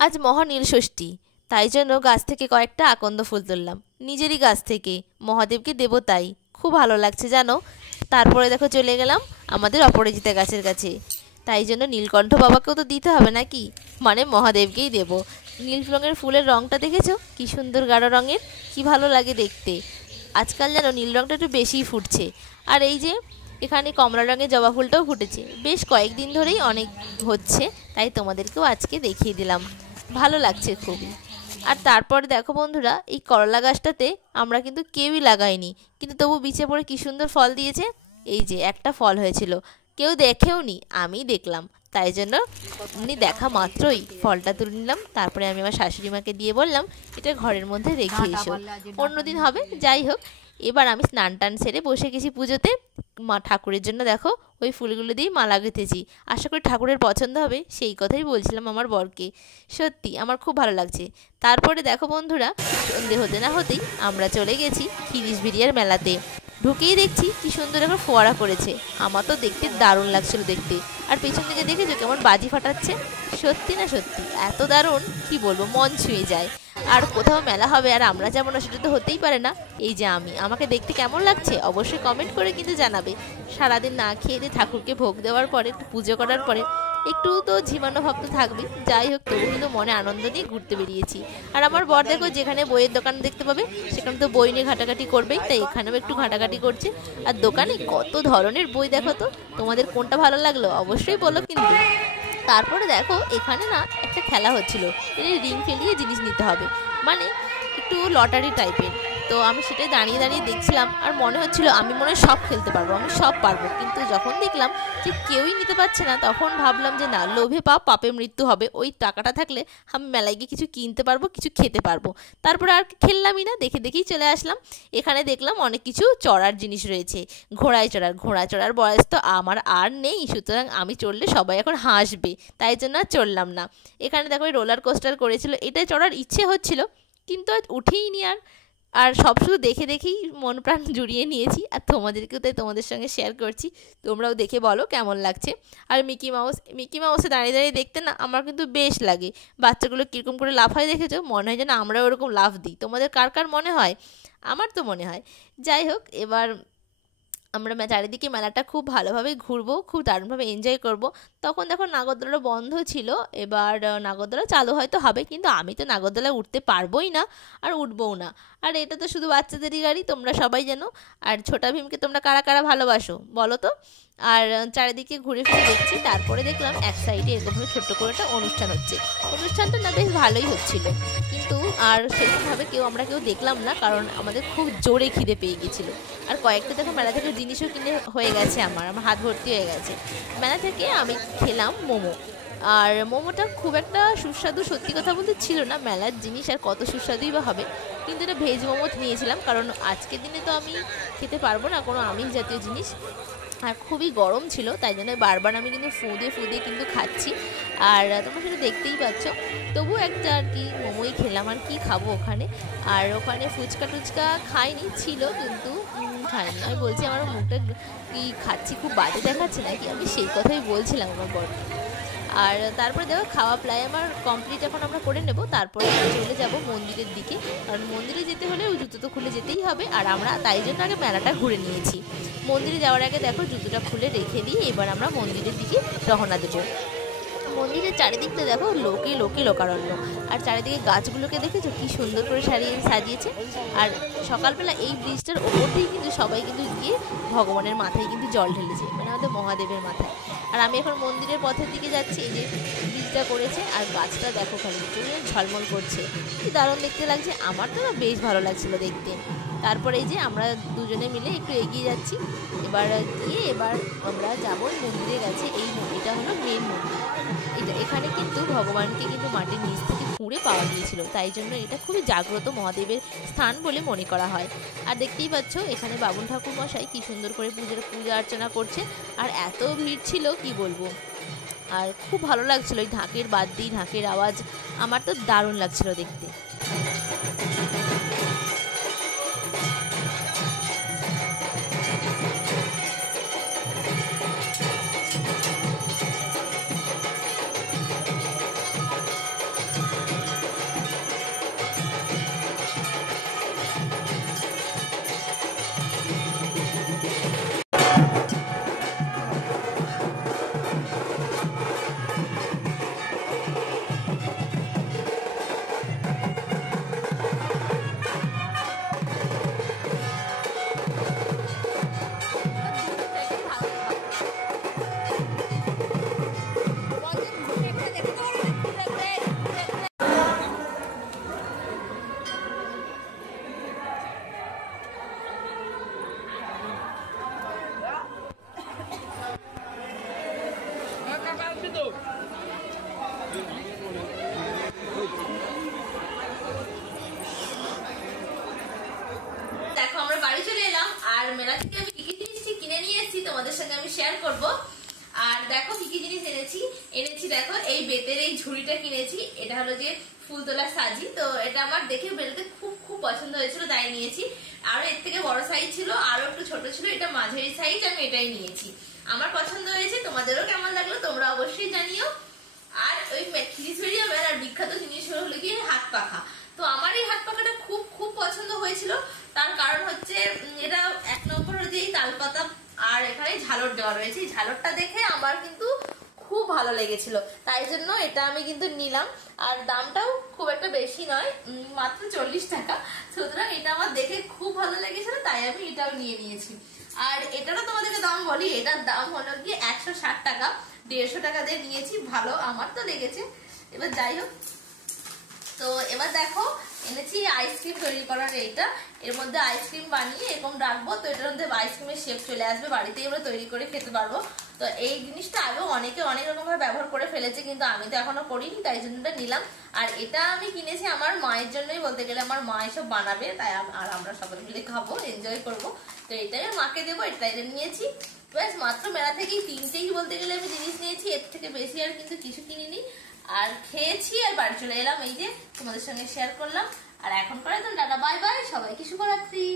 আজ মহা নীলষষ্ঠী, তাই জন্য গাছ থেকে কয়েকটা আকন্দ ফুল তুললাম, নিজেরই গাছ থেকে, মহাদেবকে দেবো তাই। খুব ভালো লাগছে জানো। তারপরে দেখো চলে গেলাম আমাদের অপরাজিতা গাছের কাছে, তাই জন্য নীলকণ্ঠ বাবাকেও তো দিতে হবে নাকি, মানে মহাদেবকেই দেব। নীল রঙের ফুলের রঙটা দেখেছো কি সুন্দর গাঢ় রঙের, কি ভালো লাগে দেখতে। আজকাল যেন নীল রঙটা একটু বেশিই ফুটছে। আর এই যে এখানে কমলা রঙের জবা ফুলটাও ফুটেছে, বেশ কয়েকদিন ধরেই অনেক হচ্ছে, তাই তোমাদেরকেও আজকে দেখিয়ে দিলাম। ভালো লাগছে খুবই। আর তারপরে দেখো বন্ধুরা, এই করলা গাছটাতে আমরা কিন্তু কেউই লাগাইনি, কিন্তু তবু বিচে পড়ে কি সুন্দর ফল দিয়েছে। এই যে একটা ফল হয়েছিল, কেউ দেখেও নি, আমি দেখলাম, তাই জন্য উনি দেখা মাত্রই ফলটা তুলে নিলাম। তারপরে আমি আমার শাশুড়ি মাকে দিয়ে বললাম এটা ঘরের মধ্যে রেখে এসো, অন্যদিন হবে। যাই হোক, এবার আমি স্নান টান সেরে বসে গেছি পুজোতে। মা ঠাকুরের জন্য দেখো ওই ফুলগুলো দিয়েই মালা গেঁথেছি, আশা করি ঠাকুরের পছন্দ হবে, সেই কথাই বলছিলাম আমার বরকে। সত্যি আমার খুব ভালো লাগছে। তারপরে দেখো বন্ধুরা, সন্ধে হতে না হতেই আমরা চলে গেছি খিরিশবিড়িয়ার মেলাতে। ঢুকেই দেখছি কি সুন্দর একটা ফোয়ারা করেছে, আমার তো দেখতে দারুণ লাগছিল দেখতে। আর পেছন দিকে দেখেছো কেমন বাজি ফাটাচ্ছে, সত্যি না সত্যি এত দারুণ কি বলবো, মন ছুঁয়ে যায়। আর কোথাও মেলা হবে আর আমরা যাবো না, সেটা তো হতেই পারে না। এই যে আমাকে দেখতে কেমন লাগছে অবশ্যই কমেন্ট করে কিন্তু জানাবে। সারাদিন না খেয়ে দিয়ে ঠাকুরকে ভোগ দেওয়ার পরে, একটু পুজো করার পরে একটু তো ঝিমানো ভাব তো থাকবে। যাই হোক, তবু কিন্তু মনে আনন্দ নিয়ে ঘুরতে বেরিয়েছি। আর আমার বর দেখো যেখানে বইয়ের দোকান দেখতে পাবে সেখানে তো বই নিয়ে ঘাটাঘাটি করবেই, তাই এখানেও একটু ঘাটাঘাটি করছে। আর দোকানে কত ধরনের বই দেখো তো, তোমাদের কোনটা ভালো লাগলো অবশ্যই বলো কিন্তু। তারপরে দেখো এখানে না একটা খেলা হচ্ছিল, রিং ফেলিয়ে জিনিস নিতে হবে, মানে একটু লটারি টাইপের। তো আমি সেটাই দাঁড়িয়ে দাঁড়িয়ে দেখছিলাম, আর মনে হচ্ছিল আমি মনে হয় সব খেলতে পারবো, আমি সব পারবো। কিন্তু যখন দেখলাম যে কেউই নিতে পারছে না, তখন ভাবলাম যে না, লোভে পাপ পাপে মৃত্যু হবে, ওই টাকাটা থাকলে আমি মেলায় গিয়ে কিছু কিনতে পারবো, কিছু খেতে পারবো। তারপরে আর খেললামই না, দেখে দেখেই চলে আসলাম। এখানে দেখলাম অনেক কিছু চড়ার জিনিস রয়েছে, ঘোড়া চড়ার বয়স তো আমার আর নেই, সুতরাং আমি চড়লে সবাই এখন হাসবে, তাই জন্য আর চড়লাম না। এখানে দেখো ওই রোলার কোস্টার করেছিল, এটাই চড়ার ইচ্ছে হচ্ছিল, কিন্তু আজ উঠেই নি। আর আর সব শুধু দেখে দেখেই মন প্রাণ জুড়িয়ে নিয়েছি, আর তোমাদেরকেও তাই তোমাদের সঙ্গে শেয়ার করছি, তোমরাও দেখে বলো কেমন লাগছে। আর মিকি মাউসে দাঁড়িয়ে দাঁড়িয়ে দেখতে না আমার কিন্তু বেশ লাগে। বাচ্চাগুলো কীরকম করে লাফায় দেখেছো, মনে হয় যেন আমরাও ওরকম লাফ দিই। তোমাদের কার কার মনে হয়? আমার তো মনে হয়। যাই হোক, এবার আমরা চারিদিকে মেলাটা খুব ভালোভাবে ঘুরবো, খুব দারুণভাবে এনজয় করব। তখন দেখো নাগরদোলা বন্ধ ছিল, এবার নাগরদোলা চালু হয়তো হবে, কিন্তু আমি তো নাগরদোলায় উঠতে পারবোই না, আর উঠবও না। আর এটা তো শুধু বাচ্চাদেরই গাড়ি, তোমরা সবাই জানো। আর ছোটা ভীমকে তোমরা কারা কারা ভালোবাসো বলো তো। আর চারিদিকে ঘুরে ফিরে দেখছি, তারপরে দেখলাম এক সাইডে এরকমভাবে ছোট্ট করে একটা অনুষ্ঠান হচ্ছে। অনুষ্ঠানটা না বেশ ভালোই হচ্ছিল, কিন্তু আর সেরকমভাবে আমরা কেউ দেখলাম না, কারণ আমাদের খুব জোরে খিদে পেয়ে গেছিলো। আর কয়েকটা দেখো মেলা থেকে জিনিসও কিনে হয়ে গেছে, আমার হাত ভর্তি হয়ে গেছে। মেলা থেকে আমি খেলাম মোমো, আর মোমোটা খুব একটা সুস্বাদু সত্যি কথা বলতে ছিল না, মেলার জিনিস আর কত সুস্বাদুই বা হবে। কিন্তু এটা ভেজ মোমো নিয়েছিলাম, কারণ আজকের দিনে তো আমি খেতে পারবো না কোনো আমিষ জাতীয় জিনিস, আর খুবই গরম ছিল, তাই জন্য বারবার আমি কিন্তু ফুঁদে কিন্তু খাচ্ছি। আর তোমরা সেটা দেখতেই পাচ্ছ। তবু একটা আর কি মোমোই খেলাম, আর কি খাবো ওখানে। আর ওখানে ফুচকা টুচকা খাইনি, ছিল কিন্তু খাইনি। আমি বলছি আমার মুখটা কি খাচ্ছি খুব বাজে দেখাচ্ছে নাকি, আমি সেই কথাই বলছিলাম আমার বরকে। আর তারপরে দেখো খাওয়া প্রায় আমার কমপ্লিট, এখন আমরা করে নেব। তারপরে চলে যাব মন্দিরের দিকে, কারণ মন্দিরে যেতে হলে ওই জুতো তো খুলে যেতেই হবে, আর আমরা তাই জন্য আগে মেলাটা ঘুরে নিয়েছি। মন্দিরে যাওয়ার আগে দেখো জুতোটা খুলে রেখে দিয়ে এবার আমরা মন্দিরের দিকে রওনা দেবো। মন্দিরের চারিদিকটা দেখো লোকে লোকে লোকারণ্য, আর চারিদিকে গাছগুলোকে দেখেছো কি সুন্দর করে সাজিয়েছে। আর সকালবেলা এই ব্রিজটার ওপর দিয়ে কিন্তু সবাই কিন্তু গিয়ে ভগবানের মাথায় কিন্তু জল ঢেলেছে, মানে আমাদের মহাদেবের মাথায়। আর আমি এখন মন্দিরের পথের দিকে যাচ্ছি, এই যে ব্রিজটা করেছে, আর গাছটা দেখো খালি ঝলমল করছে, কি দারুণ দেখতে লাগছে, আমার তো না বেশ ভালো লাগছিল দেখতে। তারপরে এই যে আমরা দুজনে মিলে একটু এগিয়ে যাচ্ছি, এবার আমরা যাবো মন্দিরের কাছে। এটা হলো মেন মন্দির। এখানে কিন্তু ভগবানকে কিন্তু মাটির নিচ থেকে খুঁড়ে পাওয়া গিয়েছিল, তাই জন্য এটা খুবই জাগ্রত মহাদেবের স্থান বলে মনে করা হয়। আর দেখতেই পাচ্ছ এখানে বামুন ঠাকুর মশাই কি সুন্দর করে পূজা অর্চনা করছে, আর এত ভিড় ছিল কি বলবো। আর খুব ভালো লাগছিল ওই ঢাকের বাদ্যি, ঢাকের আওয়াজ, আমার তো দারুণ লাগছিল দেখতে। শেয়ার করব। আর দেখো কি কি জিনিস এনেছি দেখো, এই বেতের এই ঝুড়িটা কিনেছি, এটা হলো যে ফুল তোলা সাজি। তো এটা আমার দেখে বেলতে খুব খুব পছন্দ হয়েছিল, তাই নিয়েছি। আরো এর থেকে বড় সাইজ ছিল, আরো একটু ছোট ছিল, এটা মাঝারি সাইজ, আমি এটাই নিয়েছি। আমার পছন্দ হয়েছে, তোমাদেরও কেমন লাগলো তোমরা অবশ্যই জানিও। আর ওই খিরিসবেরিয়ামের আর বিখ্যাত জিনিস হলো কি হাত পাখা। তো আমার এই হাত পাখাটা খুব খুব পছন্দ হয়েছিল, তার কারণ হচ্ছে এটা 1 নম্বর হচ্ছে এই তালপাতা, আর এখানে ঝালর দেওয়া রয়েছে। এই ঝালরটা দেখে আমার কিন্তু খুব ভালো লেগেছিল, তাই জন্য এটা আমি কিন্তু নিলাম। আর দামটাও খুব একটা বেশি নয়, মাত্র 40 টাকা। সুতরাং এটা আমার দেখে খুব ভালো লেগেছিল, তাই আমি এটাও নিয়ে নিয়েছি। আর এটারও তোমাদেরকে দাম বলি, এটার দাম হলো গিয়ে 160 টাকা, 150 টাকা দিয়ে নিয়েছি। ভালো আমার তো লেগেছে। এবার যাই হোক, তো এবার দেখো এনেছি আইসক্রিম তৈরি করার এইটা। এর মধ্যে আইসক্রিম বানিয়ে এরকম রাখবো, তো এটার মধ্যে আইসক্রিমের শেপ চলে আসবে, বাড়িতেই আমরা তৈরি করে খেতে পারবো। তো এই জিনিসটা আগেও অনেকে অনেক রকম ভাবে ব্যবহার করে ফেলেছে, কিন্তু আমি তো এখনো করিনি, তাই জন্য নিলাম। আর এটা আমি কিনেছি আমার মায়ের জন্যই, বলতে গেলে আমার মা এসব বানাবে, তাই আর আমরা সবাই মিলে খাবো, এনজয় করবো। তো এটাই মাকে দেবো, এটাই নিয়েছি। ব্যাস, মাত্র মেলা থেকেই 3টেই বলতে গেলে আমি জিনিস নিয়েছি, এর থেকে বেশি আর কিন্তু কিছু কিনিনি। আর খেয়েছি আর বাড়ি চলে এলাম, এই যে তোমাদের সঙ্গে শেয়ার করলাম। আর এখন করে তো টাটা বাই বাই, সবাইকে শুভরাত্রি।